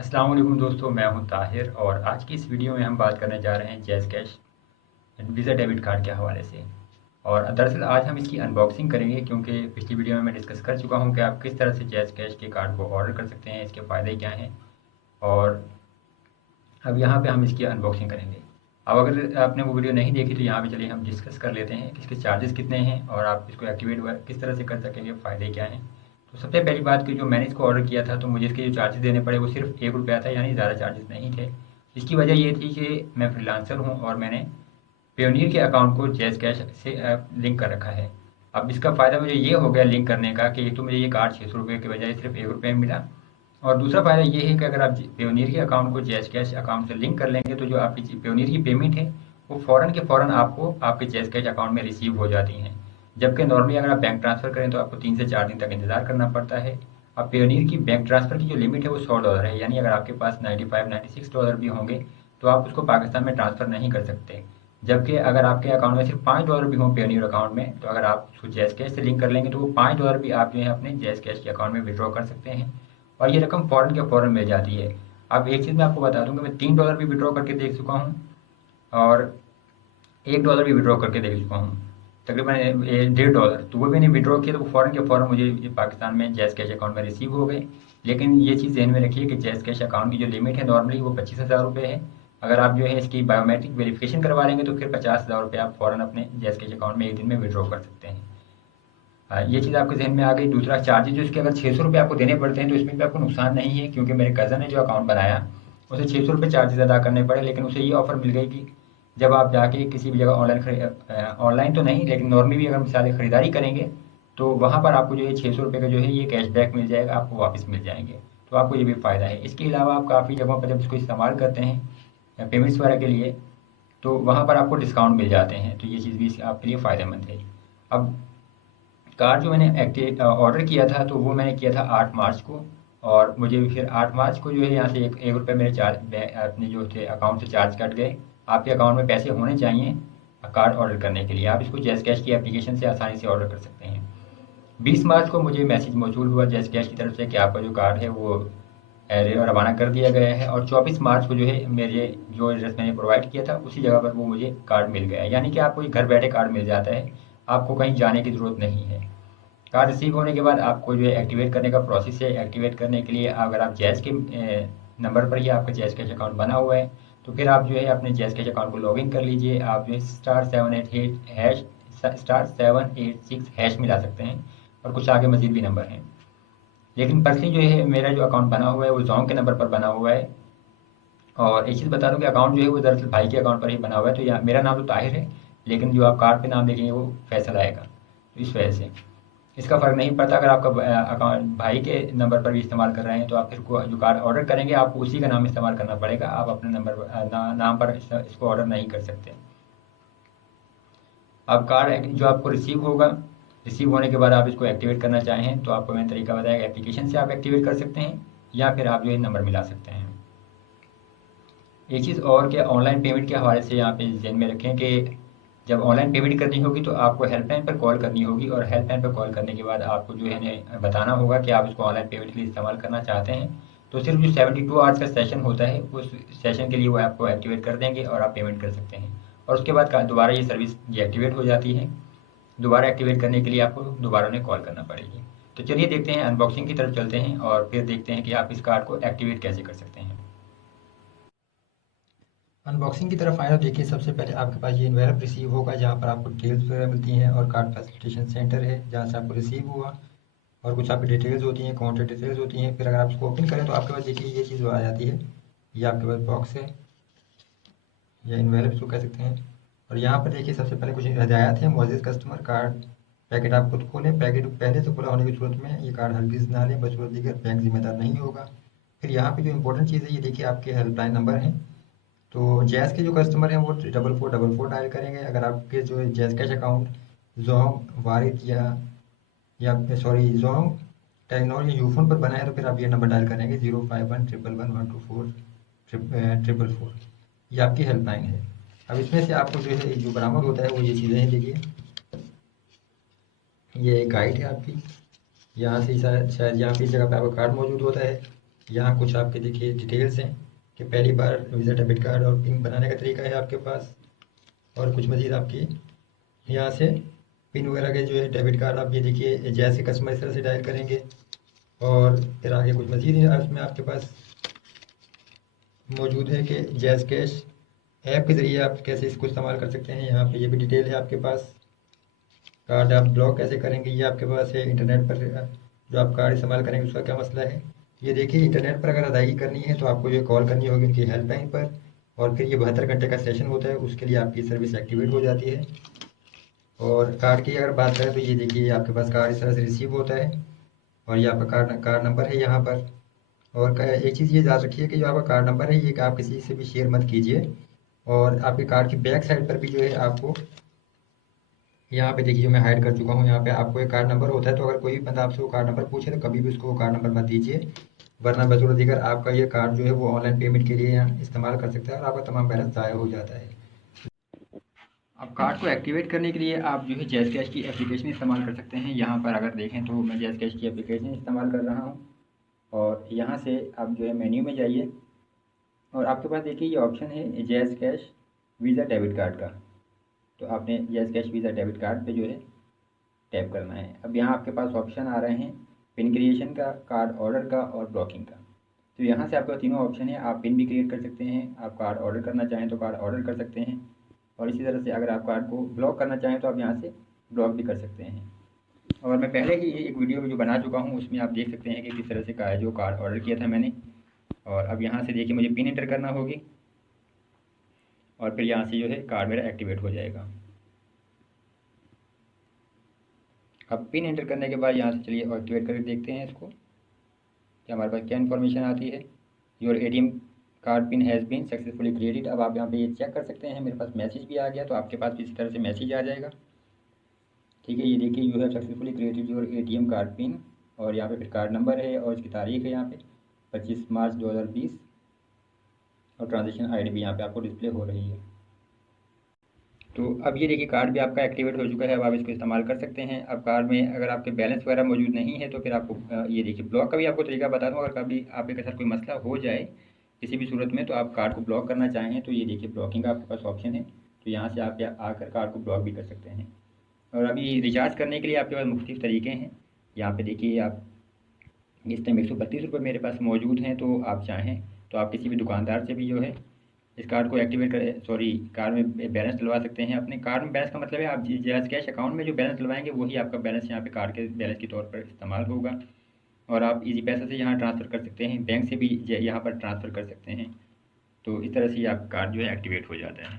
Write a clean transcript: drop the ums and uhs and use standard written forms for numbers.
अस्सलाम वालेकुम दोस्तों, मैं हूं ताहिर और आज की इस वीडियो में हम बात करने जा रहे हैं jazz cash visa debit card के हवाले से। और दरअसल आज हम इसकी अनबॉक्सिंग करेंगे क्योंकि पिछली वीडियो में मैं डिस्कस कर चुका हूं कि आप किस तरह से जैज़ कैश के कार्ड को ऑर्डर कर सकते हैं, इसके फ़ायदे क्या हैं। और अब यहाँ पे हम इसकी अनबॉक्सिंग करेंगे। अब अगर आपने वो वीडियो नहीं देखी तो यहाँ पे चलिए हम डिस्कस कर लेते हैं कि इसके चार्जेस कितने हैं और आप इसको एक्टिवेट किस तरह से कर सकेंगे, फ़ायदे क्या हैं। तो सबसे पहली बात कि जो मैंने इसको ऑर्डर किया था तो मुझे इसके जो चार्जेस देने पड़े वो सिर्फ ₹1 था, यानी ज़्यादा चार्जेस नहीं थे। इसकी वजह ये थी कि मैं फ्रीलांसर हूँ और मैंने पेयोनियर के अकाउंट को जैज़ कैश से लिंक कर रखा है। अब इसका फ़ायदा मुझे ये हो गया लिंक करने का कि एक तो मुझे ये कार्ड ₹600 के बजाय सिर्फ ₹1 में मिला। और दूसरा फ़ायदा ये है कि अगर आप पेयोनियर के अकाउंट को जैज़ कैश अकाउंट से लिंक कर लेंगे तो जो आपकी पेयोनियर की पेमेंट है वो फ़ौरन के फ़ौरन आपको आपके जैज़ कैश अकाउंट में रिसीव हो जाती हैं। जबकि नॉर्मली अगर आप बैंक ट्रांसफ़र करें तो आपको 3 से 4 दिन तक इंतज़ार करना पड़ता है। अब पेयोनियर की बैंक ट्रांसफ़र की जो लिमिट है वो $100 है, यानी अगर आपके पास 95-96 डॉलर भी होंगे तो आप उसको पाकिस्तान में ट्रांसफ़र नहीं कर सकते। जबकि अगर आपके अकाउंट में सिर्फ $5 भी हों पेयोनियर अकाउंट में, तो अगर आप उसको जैज़ कैश से लिंक कर लेंगे तो वो $5 भी आप जो है अपने जैज़ कैश के अकाउंट में विड्रॉ कर सकते हैं और ये रकम फ़ौरन के फ़ौरन मिल जाती है। अब एक चीज़ मैं आपको बता दूँ कि मैं $3 भी विड्रॉ करके देख चुका हूँ और $1 भी विड्रॉ करके देख चुका हूँ। तकरीबन $1.5, तो वो मैंने विड्रॉ किया तो वो फ़ौरन के फ़ौरन मुझे ये पाकिस्तान में जैज़ कैश अकाउंट में रिसीव हो गए। लेकिन ये चीज़ ज़हन में रखिए कि जैज़ कैश अकाउंट की जो लिमिट है नॉर्मली वो ₹25,000 है। अगर आप जो है इसकी बायोमेट्रिक वेरिफिकेशन करवा लेंगे तो फिर ₹50,000 आप फ़ौरन अपने जैज़ कैश अकाउंट में एक दिन में विड्रॉ कर सकते हैं। ये चीज़ आपके ज़हन में आ गई। दूसरा, चार्जेज़ जो इसके अगर ₹600 आपको देने पड़ते हैं तो इसमें भी आपको नुकसान नहीं है, क्योंकि मेरे कज़न ने जो अकाउंट बनाया उसे ₹600 चार्जेज़ अदा करने पड़े, लेकिन उसे ये ऑफ़र मिल गई कि जब आप जाके किसी भी जगह ऑनलाइन तो नहीं लेकिन नॉर्मली भी अगर मिसाल ख़रीदारी करेंगे तो वहाँ पर आपको जो है ₹600 का जो है ये कैशबैक मिल जाएगा, आपको वापस मिल जाएंगे। तो आपको ये भी फ़ायदा है। इसके अलावा आप काफ़ी जगहों पर जब इसको इस्तेमाल करते हैं पेमेंट्स वगैरह के लिए तो वहाँ पर आपको डिस्काउंट मिल जाते हैं, तो ये चीज़ भी आपके लिए फ़ायदेमंद है। अब कार जो मैंने ऑर्डर किया था तो वो मैंने किया था 8 मार्च को, और मुझे फिर 8 मार्च को जो है यहाँ से एक रुपये मेरे अपने जो थे अकाउंट से चार्ज कट गए। आपके अकाउंट में पैसे होने चाहिए कार्ड ऑर्डर करने के लिए। आप इसको जैज़ कैश की एप्लीकेशन से आसानी से ऑर्डर कर सकते हैं। 20 मार्च को मुझे मैसेज मौसूल हुआ जैज़ कैश की तरफ से कि आपका जो कार्ड है वो रवाना कर दिया गया है, और 24 मार्च को जो है मेरे जो एड्रेस मैंने प्रोवाइड किया था उसी जगह पर वो मुझे कार्ड मिल गया है। यानी कि आपको घर बैठे कार्ड मिल जाता है, आपको कहीं जाने की ज़रूरत नहीं है। कार्ड रिसीव होने के बाद आपको जो है एक्टिवेट करने का प्रोसेस है। एक्टिवेट करने के लिए अगर आप जैज़ के नंबर पर ही आपका जैज़ कैश अकाउंट बना हुआ है तो फिर आप जो है अपने जैज़ कैश अकाउंट को लॉगिन कर लीजिए। आप जो है *788# मिला सकते हैं और कुछ आगे मज़ीद भी नंबर हैं। लेकिन पर्सनली जो है मेरा जो अकाउंट बना हुआ है वो ज़ोंग के नंबर पर बना हुआ है। और एक चीज़ बता दूं कि अकाउंट जो है वो दरअसल भाई के अकाउंट पर ही बना हुआ है। तो यहाँ मेरा नाम तो ताहिर है, लेकिन जो आप कार्ड पे नाम देखेंगे वो फैसल आएगा, तो इस वजह से इसका फ़र्क नहीं पड़ता। अगर आपका अकाउंट भाई के नंबर पर भी इस्तेमाल कर रहे हैं तो आप फिर जो कार्ड ऑर्डर करेंगे आपको उसी का नाम इस्तेमाल करना पड़ेगा। आप अपने नंबर नाम पर इसको ऑर्डर नहीं कर सकते। अब कार्ड जो आपको रिसीव होगा, रिसीव होने के बाद आप इसको एक्टिवेट करना चाहें तो आपको मैंने तरीका बताया, एप्लीकेशन से आप एक्टिवेट कर सकते हैं या फिर आप जो है नंबर मिला सकते हैं। एक चीज़ और कि ऑनलाइन पेमेंट के हवाले से यहाँ पे ध्यान में रखें कि जब ऑनलाइन पेमेंट करनी होगी तो आपको हेल्पलाइन पर कॉल करनी होगी, और हेल्पलाइन पर कॉल करने के बाद आपको जो है बताना होगा कि आप इसको ऑनलाइन पेमेंट के लिए इस्तेमाल करना चाहते हैं। तो सिर्फ जो 72 आवर्स का सेशन होता है उस सेशन के लिए वो आपको एक्टिवेट कर देंगे और आप पेमेंट कर सकते हैं, और उसके बाद दोबारा ये सर्विस डीएक्टिवेट हो जाती है। दोबारा एक्टिवेट करने के लिए आपको दोबारा उन्हें कॉल करना पड़ेगी। तो चलिए देखते हैं, अनबॉक्सिंग की तरफ चलते हैं और फिर देखते हैं कि आप इस कार्ड को एक्टिवेट कैसे कर सकते हैं। अनबॉक्सिंग की तरफ आया तो देखिए सबसे पहले आपके पास ये इन्वेलप रिसीव होगा जहाँ पर आपको डिटेल्स वगैरह मिलती हैं, और कार्ड फैसिलिटेशन सेंटर है जहाँ से आपको रिसीव हुआ, और कुछ आपकी डिटेल्स होती हैं, कॉन्टैक्ट डिटेल्स होती हैं। फिर अगर आप इसको ओपन करें तो आपके पास देखिए ये चीज़ आ जाती है। ये आपके पास बॉक्स है या इन्वेलप इसको कह सकते हैं। और यहाँ पर देखिए सबसे पहले कुछ हदायत है। मुअज़्ज़िज़ कस्टमर, कार्ड पैकेट आप खुद खोलें। पैकेट पहले से खुला होने की सूरत में ये कार्ड हरगिज़ ना लें, बशर्ते दीगर बैंक जिम्मेदार नहीं होगा। फिर यहाँ पे जो इंपॉर्टेंट चीज़ है ये देखिए आपके हेल्पलाइन नंबर हैं। तो जैज़ के जो कस्टमर हैं वो 4444 डायल करेंगे। अगर आपके जो जैज़ कैश अकाउंट जोंग वारिद या सॉरी जोंग टेक्नोर या यूफोन पर बना है तो फिर आप ये नंबर डायल करेंगे 0511112444। ये आपकी हेल्पलाइन है। अब इसमें से आपको जो है जो बरामद होता है वो ये चीज़ें हैं। देखिए ये एक गाइड है आपकी, यहाँ से शायद यहाँ पे इस जगह पे आपका कार्ड मौजूद होता है। यहाँ कुछ आपके देखिए डिटेल्स हैं कि पहली बार वीज़ा डेबिट कार्ड और पिन बनाने का तरीका है आपके पास, और कुछ मज़ीद आपकी यहाँ से पिन वगैरह के जो है डेबिट कार्ड आप ये देखिए जैसे कस्टमर इस तरह से डायल करेंगे, और फिर आगे कुछ मज़ीद इसमें आपके पास मौजूद है कि जैज़ कैश ऐप के ज़रिए आप कैसे इसको इस्तेमाल कर सकते हैं। यहाँ पे ये भी डिटेल है आपके पास। कार्ड आप ब्लॉक कैसे करेंगे ये आपके पास है। इंटरनेट पर जो आप कार्ड इस्तेमाल करेंगे उसका क्या मसला है, ये देखिए। इंटरनेट पर अगर अदायगी करनी है तो आपको ये कॉल करनी होगी उनकी हेल्पलाइन पर, और फिर ये 72 घंटे का सेशन होता है, उसके लिए आपकी सर्विस एक्टिवेट हो जाती है। और कार्ड की अगर बात करें तो ये देखिए आपके पास कार्ड इस तरह से रिसीव होता है, और ये आपका कार्ड नंबर है यहाँ पर। और एक चीज़ ये याद रखिए कि जो आपका कार्ड नंबर है ये आप किसी से भी शेयर मत कीजिए। और आपके कार्ड की बैक साइड पर भी जो है आपको यहाँ पे देखिए, जो मैं हाइड कर चुका हूँ, यहाँ पे आपको एक कार्ड नंबर होता है, तो अगर कोई भी बंदा आपसे वो कार्ड नंबर पूछे तो कभी भी उसको वो कार्ड नंबर मत दीजिए, वरना बतौर दीगर आपका ये कार्ड जो है वो ऑनलाइन पेमेंट के लिए यहाँ इस्तेमाल कर सकता है और आपका तमाम बैलेंस ज़ाया हो जाता है। अब कार्ड को एक्टिवेट करने के लिए आप जो है जैज़ कैश की एप्लीकेशन इस्तेमाल कर सकते हैं। यहाँ पर अगर देखें तो मैं जैज़ कैश की एप्लीकेशन इस्तेमाल कर रहा हूँ, और यहाँ से आप जो है मेन्यू में जाइए, और आपके पास देखिए ये ऑप्शन है jazz cash visa debit card का। तो आपने jazz cash visa debit card पे जो है टैप करना है। अब यहाँ आपके पास ऑप्शन आ रहे हैं पिन क्रिएशन का, कार्ड ऑर्डर का और ब्लॉकिंग का। तो यहाँ से आपके तीनों ऑप्शन है। आप पिन भी क्रिएट कर सकते हैं, आप कार्ड ऑर्डर करना चाहें तो कार्ड ऑर्डर कर सकते हैं, और इसी तरह से अगर आप कार्ड को ब्लॉक करना चाहें तो आप यहाँ से ब्लॉक भी कर सकते हैं। और मैं पहले ही एक वीडियो जो बना चुका हूँ उसमें आप देख सकते हैं कि किस तरह से जो कार्ड ऑर्डर किया था मैंने। और अब यहाँ से देखिए मुझे पिन एंटर करना होगी, और फिर यहाँ से जो है कार्ड मेरा एक्टिवेट हो जाएगा। अब पिन एंटर करने के बाद यहाँ से चलिए एक्टिवेट करके देखते हैं इसको कि हमारे पास क्या इन्फॉर्मेशन आती है। Your ATM card pin has been successfully created. अब आप यहाँ पे ये चेक कर सकते हैं, मेरे पास मैसेज भी आ गया, तो आपके पास भी इसी तरह से मैसेज आ जाएगा। ठीक है, ये देखिए you have successfully created your ATM card pin, और यहाँ पे फिर कार्ड नंबर है और इसकी तारीख है यहाँ पे 25 मार्च 2020, और ट्रांजेक्शन ID भी यहाँ पे आपको डिस्प्ले हो रही है। तो अब ये देखिए कार्ड भी आपका एक्टिवेट हो चुका है। अब आप इसको इस्तेमाल कर सकते हैं। अब कार्ड में अगर आपके बैलेंस वगैरह मौजूद नहीं है तो फिर आपको ये देखिए ब्लॉक का भी आपको तरीका बता दूँ। अगर कभी आपके साथ कोई मसला हो जाए किसी भी सूरत में, तो आप कार्ड को ब्लॉक करना चाहें तो ये देखिए ब्लॉकिंग का आपके पास ऑप्शन है, तो यहाँ से आप आकर कार्ड को ब्लॉक भी कर सकते हैं। और अभी रिचार्ज करने के लिए आपके पास मुख्तलिफ तरीके हैं। यहाँ पे देखिए आप इस टाइम 132 रुपये मेरे पास मौजूद हैं, तो आप चाहें तो आप किसी भी दुकानदार से भी जो है इस कार्ड को एक्टिवेट कर कार्ड में बैलेंस डलवा सकते हैं। अपने कार्ड में बैलेंस का मतलब है आप जैज़ कैश अकाउंट में जो बैलेंस डलवाएंगे वही आपका बैलेंस यहाँ पे कार्ड के बैलेंस के तौर पर इस्तेमाल होगा। और आप इजी पैसा से यहाँ ट्रांसफ़र कर सकते हैं, बैंक से भी यहाँ पर ट्रांसफ़र कर सकते हैं। तो इस तरह से आप कार्ड जो है एक्टिवेट हो जाता है।